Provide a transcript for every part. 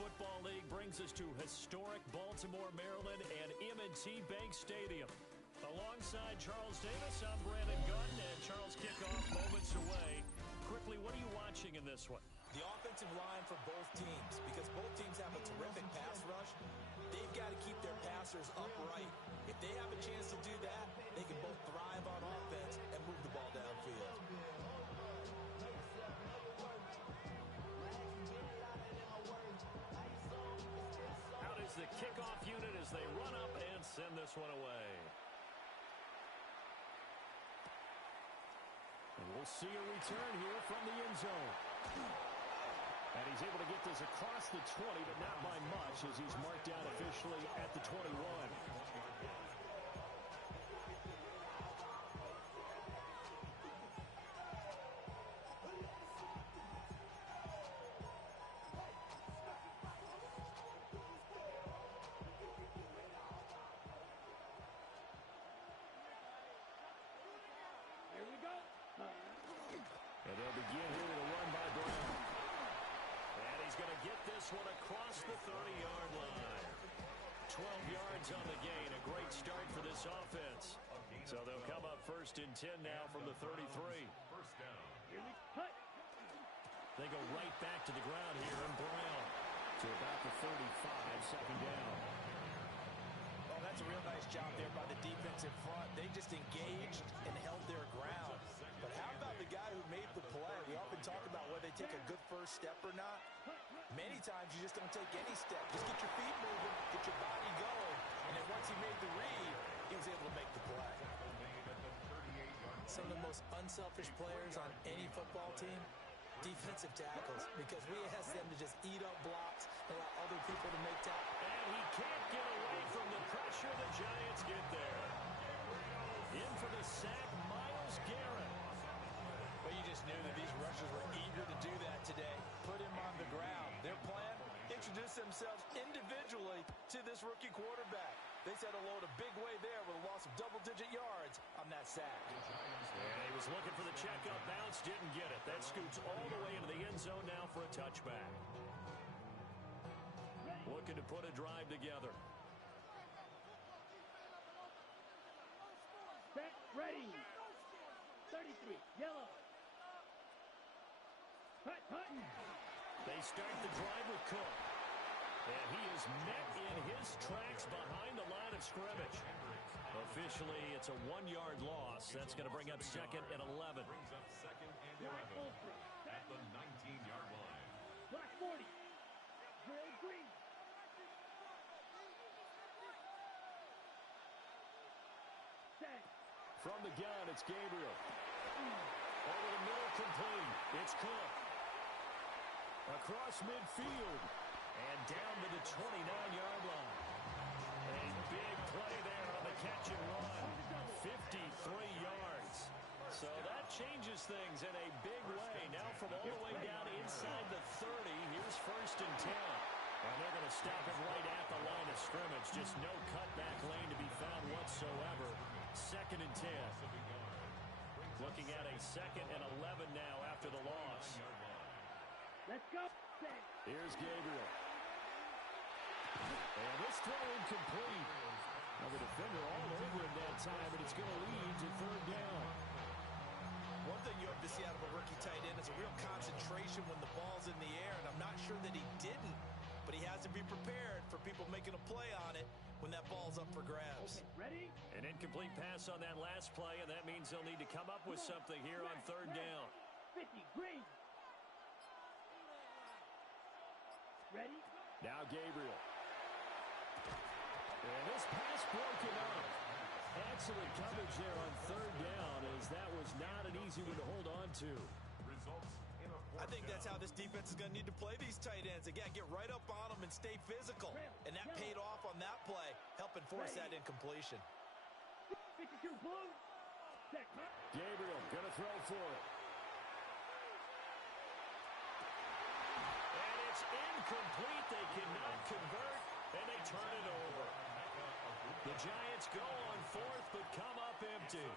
Football League brings us to historic Baltimore, Maryland, and M&T Bank Stadium. Alongside Charles Davis, I'm Brandon Gunn, and Charles kickoff moments away. Quickly, what are you watching in this one? The offensive line for both teams, because both teams have a terrific pass rush. They've got to keep their passers upright. If they have a chance to do that, they can both thrive on offense and move the ball downfield. Out is the kickoff unit as they run up and send this one away. And we'll see a return here from the end zone. And he's able to get this across the 20, but not by much as he's marked down officially at the 21. And they'll begin here with a run by Brown. And he's going to get this one across the 30-yard line. 12 yards on the gain. A great start for this offense. So they'll come up 1st and 10 now from the 33. First down. They go right back to the ground here, and Brown to about the 35, second down. Well, that's a real nice job there by the defense in front. They just engaged and held their ground. But how about the guy who made the play? We often talk about whether they take a good first step or not. Many times you just don't take any step. Just get your feet moving, get your body going. And then once he made the read, he was able to make the play. Some of the most unselfish players on any football team, defensive tackles, because we ask them to just eat up blocks and allow other people to make tackles. And he can't get away from the pressure. The Giants get there. In for the sack, Myles Garrett. But you just knew that these rushers were eager to do that today. Put him on the ground. Their plan, introduce themselves individually to this rookie quarterback. They said hello in a big way there with a loss of double-digit yards on that sack. And he was looking for the checkup bounce, didn't get it. That scoots all the way into the end zone now for a touchback. Looking to put a drive together. Set, ready. 33, yellow. Hut. They start the drive with Cook. And he is met in his tracks behind the line of scrimmage. Officially, it's a 1-yard loss. That's going to bring up 2nd and 11. Brings up 2nd and 11 at the 19-yard line. Block 40. Drill green. Set. From the gun, it's Gabriel. Over the middle, complete. It's Cook. Across midfield. And down to the 29-yard line. A big play there on the catch and run. 53 yards. So that changes things in a big way. Now from all the way down inside the 30, here's 1st and 10. And they're going to stop him right at the line of scrimmage. Just no cutback lane to be found whatsoever. 2nd and 10. Looking at a 2nd and 11 now after the loss. Let's go. Here's Gabriel. And this throw incomplete. Now the defender all over him that time, but it's going to lead to 3rd down. One thing you hope to see out of a rookie tight end is a real concentration when the ball's in the air, and I'm not sure that he didn't, but he has to be prepared for people making a play on it when that ball's up for grabs. Okay, ready? An incomplete pass on that last play, and that means they'll need to come up with something here on 3rd down. 50, green. Ready? Now Gabriel. And this pass broken up. Excellent coverage there on 3rd down, as that was not an easy one to hold on to. I think that's how this defense is going to need to play these tight ends. Again, get right up on them and stay physical. And that paid off on that play, helping force that incompletion. 52 blue. Gabriel going to throw for it. And it's incomplete. They cannot convert, and they turn it over. The Giants go on 4th, but come up empty.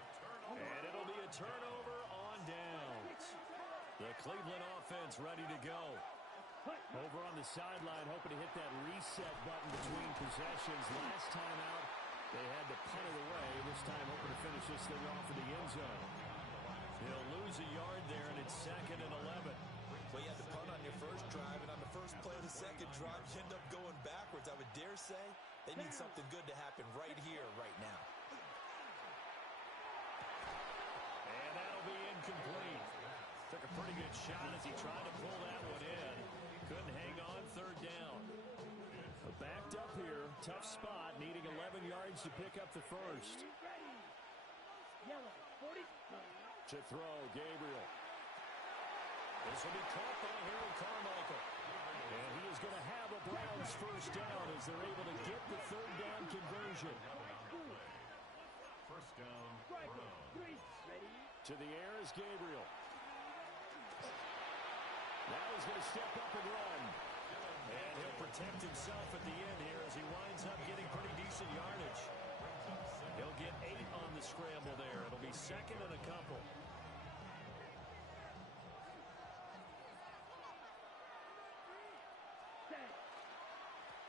And it'll be a turnover on downs. The Cleveland offense ready to go. Over on the sideline, hoping to hit that reset button between possessions. Last time out, they had to punt it away. This time, hoping to finish this thing off in the end zone. He'll lose a yard there, and it's 2nd and 11. Well, you had the punt on your first drive, and on the first play of the second drive, you end up going backwards. I would dare say they need something good to happen right here, right now. And that'll be incomplete. Took a pretty good shot as he tried to pull that one in. Couldn't hang on, 3rd down. Backed up here, tough spot, needing 11 yards to pick up the first. Yellow, 40. To throw, Gabriel. This will be caught by Harry Carmichael. And he is going to have a Browns first down as they're able to get the 3rd down conversion. First down, Browns. To the air is Gabriel. Now he's going to step up and run. And he'll protect himself at the end here as he winds up getting pretty decent yardage. He'll get 8 on the scramble there. It'll be 2nd and a couple.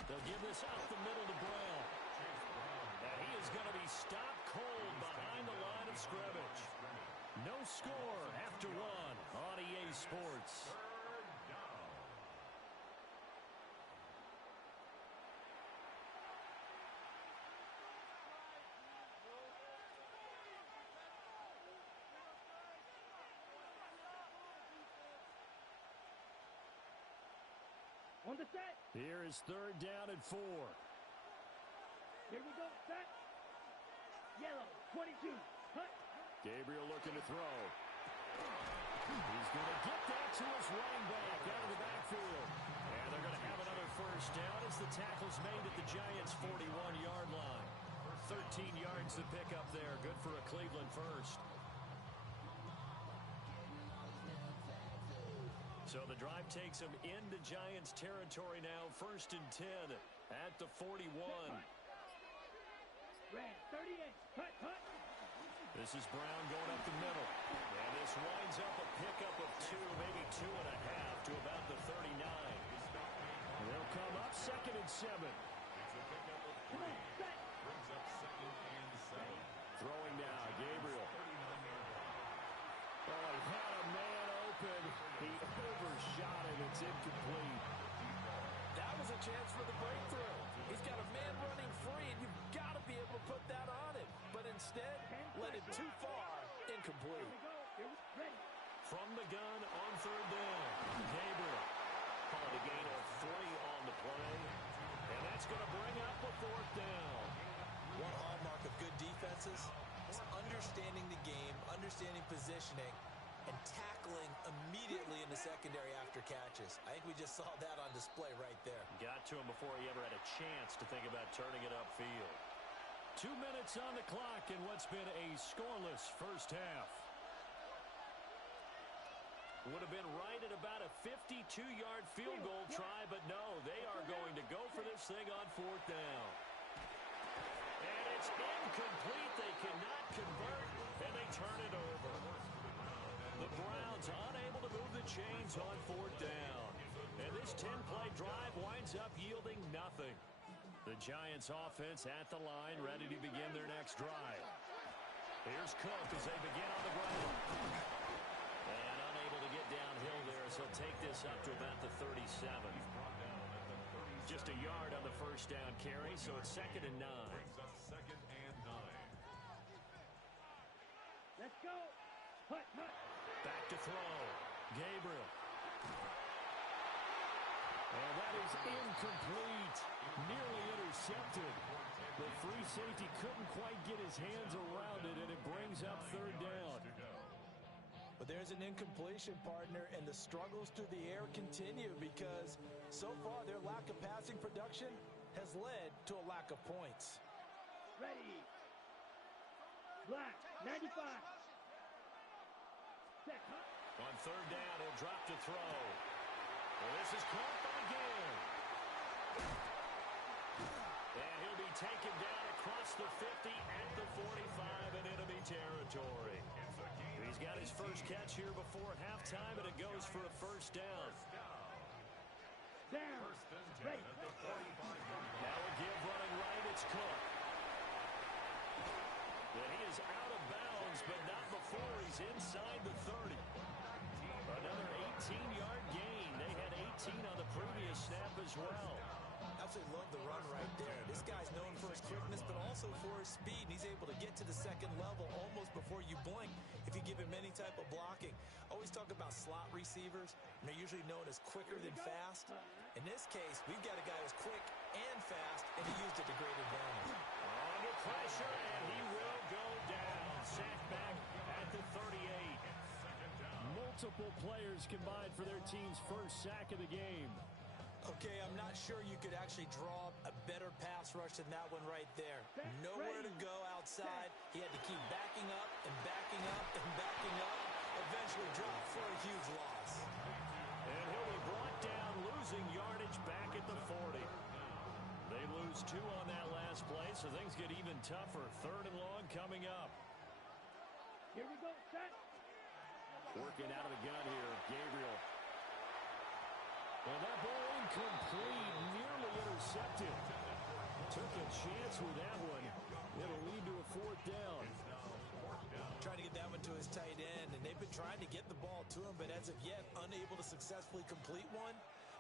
They'll give this out the middle to Brown. And he is going to be stopped cold behind the line of scrimmage. No score after 1 on EA Sports. On the set. Here is 3rd down and 4. Here we go. Set. Yellow, 22. Hut. Gabriel looking to throw. He's going to get that to his running back out of the backfield. And they're going to have another first down as the tackle's made at the Giants' 41-yard line. 13 yards to pick up there. Good for a Cleveland first. So the drive takes them into Giants territory now. 1st and 10 at the 41. Red, 38. Hut, hut. This is Brown going up the middle. And this winds up a pickup of 2, maybe 2.5 to about the 39. They'll come up 2nd and 7. Come on, set. Brings up 2nd and 7. Throwing now, Gabriel. Oh, he had a man open. He overshot it. It's incomplete. That was a chance for the breakthrough. He's got a man running free, and you've got to be able to put that on him. But instead, led it too far, incomplete. Here we go. Ready. From the gun on 3rd down, Gabriel. Called a gain of 3 on the play. And that's going to bring up a 4th down. One hallmark of good defenses is understanding the game, understanding positioning, and tackling immediately in the secondary after catches. I think we just saw that on display right there. Got to him before he ever had a chance to think about turning it upfield. 2 minutes on the clock in what's been a scoreless first half. Would have been right at about a 52-yard field goal try, but no, they are going to go for this thing on 4th down. And it's incomplete. They cannot convert, and they turn it over. The Browns unable to move the chains on 4th down. And this 10-play drive winds up yielding nothing. The Giants offense at the line, ready to begin their next drive. Here's Cook as they begin on the ground. And unable to get downhill there as he'll take this up to about the 37. Just a yard on the first down carry, so it's 2nd and 9. Brings up 2nd and 9. Let's go. Hut, hut. Back to throw. Gabriel. And that is incomplete. Nearly intercepted. The free safety couldn't quite get his hands around it, and it brings up 3rd down. But there's an incompletion, partner, and the struggles through the air continue because so far their lack of passing production has led to a lack of points. Ready. Black, 95. Set, hut. On 3rd down, he'll drop to throw. Well, this is caught by Gill. And he'll be taken down across the 50 at the 45 in enemy territory. He's got his first catch here before halftime, and it goes for a first down. it's Cook. And he is out of bounds, but not before he's inside the 30. Another 18-yard gain. They had 18 on the previous snap as well. Absolutely love the run right there. This guy's known for his quickness, but also for his speed. And he's able to get to the second level almost before you blink if you give him any type of blocking. Always talk about slot receivers, and they're usually known as quicker than fast. In this case, we've got a guy who's quick and fast, and he used it to great advantage. Under pressure, and he will go down. Sacked back at the 38. Multiple players combined for their team's first sack of the game. Okay, I'm not sure you could actually draw a better pass rush than that one right there. Nowhere to go outside. He had to keep backing up and backing up and backing up. Eventually dropped for a huge loss. And he'll be brought down, losing yardage back at the 40. They lose 2 on that last play, so things get even tougher. 3rd and long coming up. Here we go, set. Working out of the gun here, Gabriel. And that ball incomplete, nearly intercepted. Took a chance with that one. It'll lead to a 4th down. Trying to get that one to his tight end, and they've been trying to get the ball to him, but as of yet, unable to successfully complete one.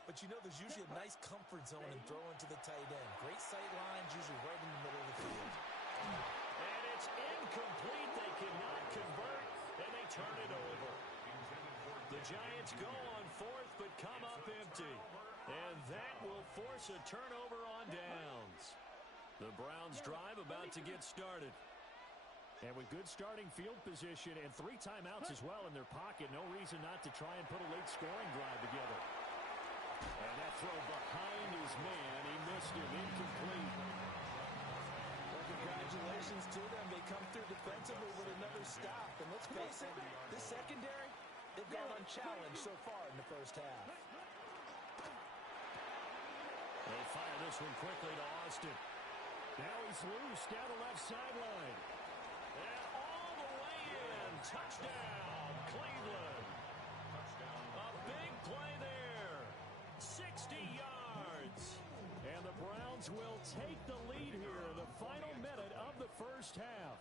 But you know there's usually a nice comfort zone in throwing to the tight end. Great sight lines, usually right in the middle of the field. And it's incomplete. They cannot convert, and they turn it over. The Giants go on 4th, but come up empty. And that will force a turnover on downs. The Browns drive about to get started. And with good starting field position and 3 timeouts as well in their pocket, no reason not to try and put a late scoring drive together. And that throw behind his man, he missed him, incomplete. Well, congratulations to them. They come through defensively with another stop. And let's face it, this secondary, they've gone unchallenged so far in the first half. They fire this one quickly to Austin. Now he's loose down the left sideline. And all the way in. Touchdown, Cleveland. A big play there. 60 yards. And the Browns will take the lead here in the final minute of the first half.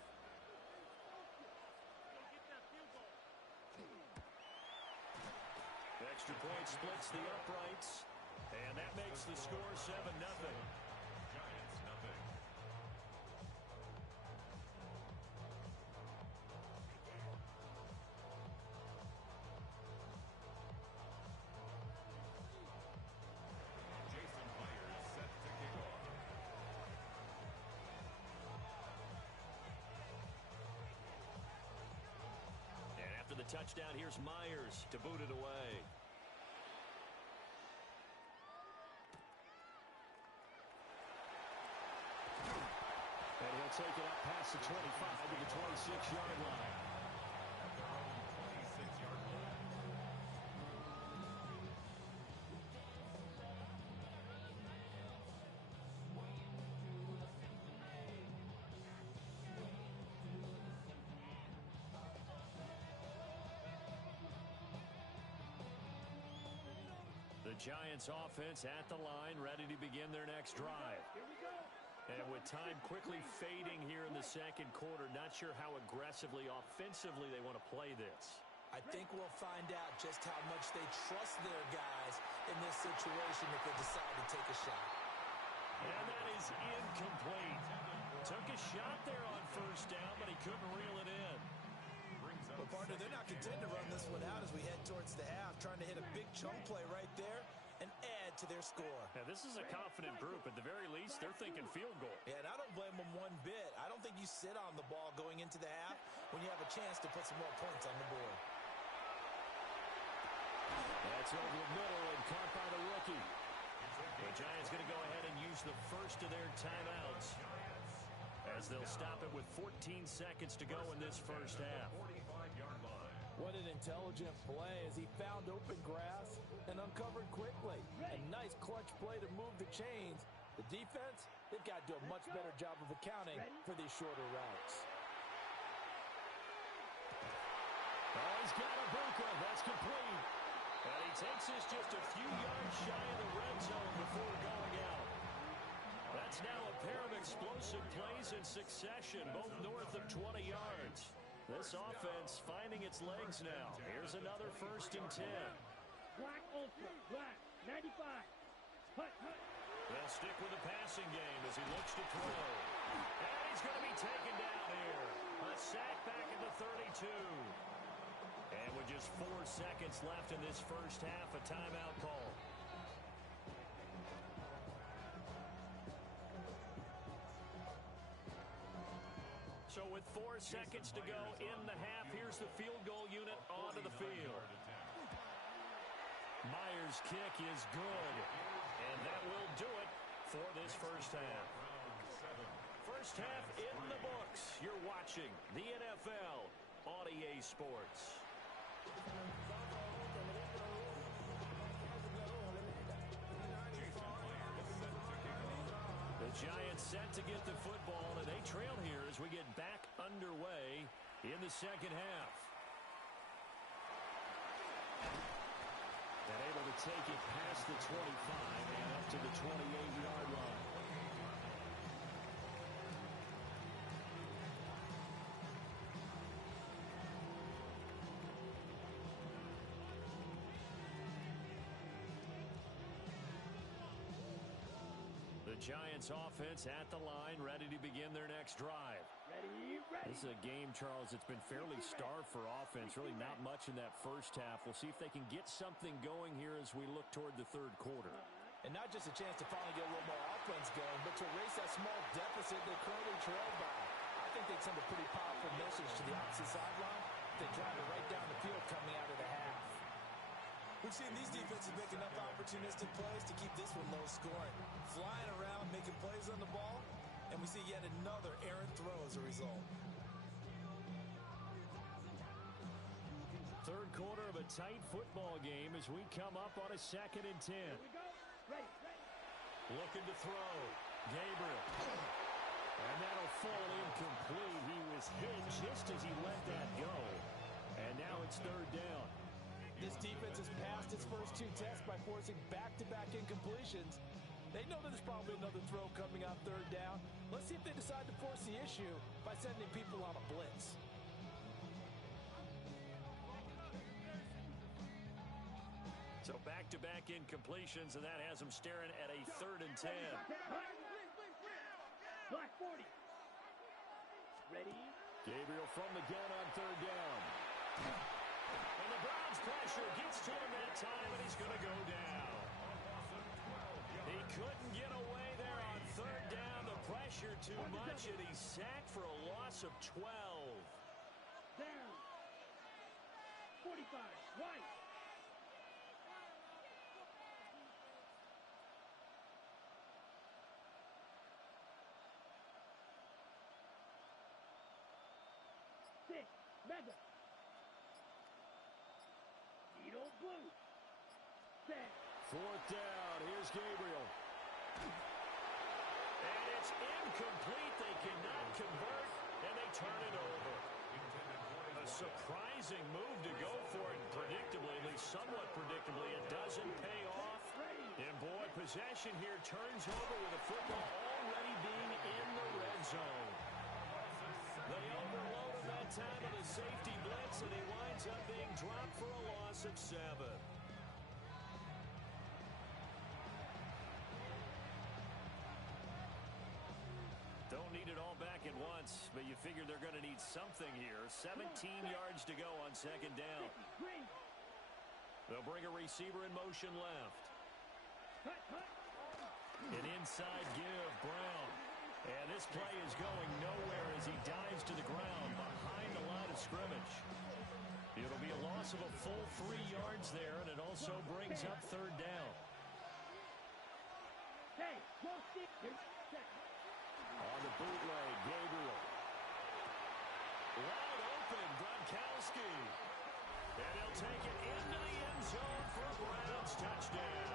Extra point splits the uprights. And that makes the score 7-0. Giants nothing. Jason Myers set to kick off. And after the touchdown, here's Myers to boot it away. And he'll take it up past the 25 to the 26-yard line. At their own 26-yard line. The Giants offense at the line, ready to begin their next drive. Here we go. And with time quickly fading here in the second quarter, not sure how aggressively, offensively they want to play this. I think we'll find out just how much they trust their guys in this situation if they decide to take a shot. And that is incomplete. Took a shot there on first down, but he couldn't reel it in. But, partner, they're not content to run this one out as we head towards the half, trying to hit a big chunk play right there and add to their score. Now, this is a confident group. At the very least, they're thinking field goal. Yeah, and I don't blame them one bit. I don't think you sit on the ball going into the half when you have a chance to put some more points on the board. That's over the middle and caught by the rookie. The Giants going to go ahead and use the first of their timeouts as they'll stop it with 14 seconds to go in this first half. 45-yard line. What an intelligent play as he found open grass and uncovered quickly. A nice clutch play to move the chains. The defense, they've got to do a much better job of accounting for these shorter routes. Oh, he's got a Ibuka. That's complete. And he takes us just a few yards shy of the red zone before going out. That's now a pair of explosive plays in succession, both north of 20 yards. This offense finding its legs now. Here's another 1st and 10. Black ultra, black, 95. Hut, hut. They'll stick with the passing game as he looks to throw. And he's going to be taken down here. A sack back at the 32. And with just 4 seconds left in this first half, a timeout call. So with 4 seconds to go in the half, here's the field goal unit onto the field. Myers' kick is good, and that will do it for this first half. First half in the books. You're watching the NFL on EA Sports. The Giants set to get the football, and they trail here as we get back underway in the second half. And able to take it past the 25 and up to the 28-yard line. The Giants offense at the line, ready to begin their next drive. Ready, ready. This is a game, Charles, that's been fairly starved for offense. Really not much in that first half. We'll see if they can get something going here as we look toward the third quarter. And not just a chance to finally get a little more offense going, but to erase that small deficit they currently trail by. I think they'd send a pretty powerful message to the opposite sideline. They drive it right down the field coming out of the half. We've seen these defenses make enough opportunistic plays to keep this one low scoring. Flying around, making plays on the ball, and we see yet another errant throw as a result. Third quarter of a tight football game as we come up on a 2nd and 10. Here we go. Ready, ready. Looking to throw. Gabriel. And that'll fall incomplete. He was hit just as he let that go. And now it's 3rd down. This defense has passed its first 2 tests by forcing back-to-back incompletions. They know that there's probably another throw coming on 3rd down. Let's see if they decide to force the issue by sending people on a blitz. So back-to-back incompletions, and that has them staring at a 3rd and 10. Black 40. Ready. Gabriel from the gun on 3rd down. And the Browns pressure gets to him that time, and he's going to go down. He couldn't get away there on 3rd down. The pressure too much, and he's sacked for a loss of 12. Down. 45. White. Six. Mega. Needle blue. Set. 4th down. Here's Gabriel. And it's incomplete. They cannot convert, and they turn it over. A surprising move to go for it predictably, at least somewhat predictably. It doesn't pay off. And boy, possession here turns over with the football already being in the red zone. They overload him that time of the safety blitz, and he winds up being dropped for a loss of 7. Don't need it all back at once, but you figure they're going to need something here. 17 yards to go on 2nd down. They'll bring a receiver in motion left. An inside give, Brown. And this play is going nowhere as he dives to the ground behind the line of scrimmage. It'll be a loss of a full 3 yards there, and it also brings up 3rd down. Hey, go stick. On the bootleg, Gabriel. Wide open, Gronkowski. And he'll take it into the end zone for a Browns touchdown.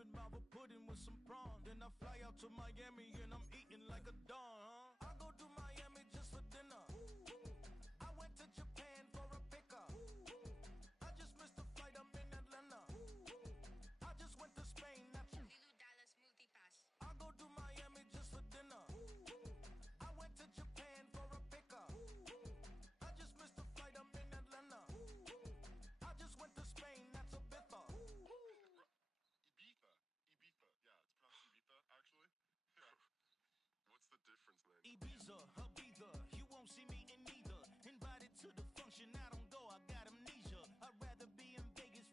sipping Malva pudding with some prawns. Then I fly out to Miami and I'm eating like a don, huh? I go to Miami just for dinner. I went to Japan for a pickup. I just missed the flight, I'm in Atlanta. I just went to Spain, that's Lulu Dallas Multipass. I go to Miami just for dinner. I went to Japan for a pickup. I just missed the flight, I'm in Atlanta. I just went to Spain, that's a bither. Ibiza. Yeah, it's pronounced Ibiza, actually. Yeah. What's the difference, man? Ibiza, Ibiza, you won't see me in neither. Invited to the function, I don't go, I got amnesia. I'd rather be in Vegas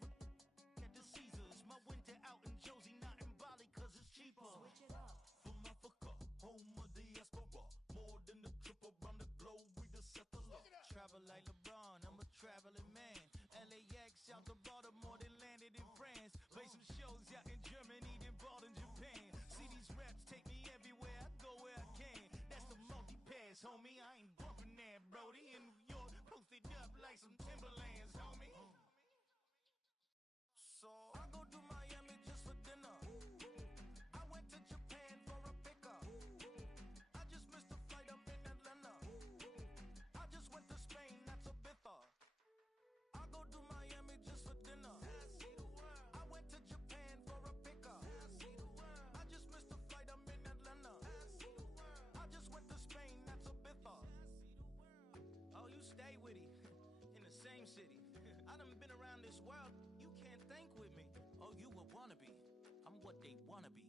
at the Caesars. My winter out in Josie, not in Bali, cause it's cheaper. Switch it up. From Africa, home of the diaspora. More than the trip around the globe, we the settler. Travel like LeBron, I'm a traveling man. LAX out to Baltimore, then landed in France. Play some shows out in Germany, then bought in Japan. See these reps take me everywhere, I go where I can. That's the multi-pass, homie. I ain't bumping that, Brody. In New York, posted up like some Timberlands, homie. So I go to Miami just for dinner. I went to Japan for a pickup. I just missed the flight, I'm in Atlanta. I just went to Spain, that's a bither. I go to Miami just for dinner. I see the world. I went to Japan for a pickup. I see the world. I just missed the flight, I'm in Atlanta. I see the world. I just went to Spain, that's a bither. I see the world. Oh, you stay with it in the same city. I done been around this world, you can't think with me. Oh, you a wannabe, I'm what they wanna be.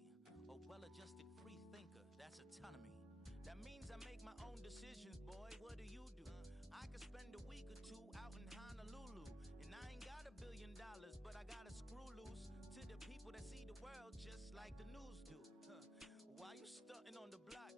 A well-adjusted free thinker, that's autonomy. That means I make my own decisions, boy, what do you do? I could spend a week or two out in Honolulu. And I ain't got $1 billion, but I got a screw loose to the people that see the world just like the news do. While you stunting on the block,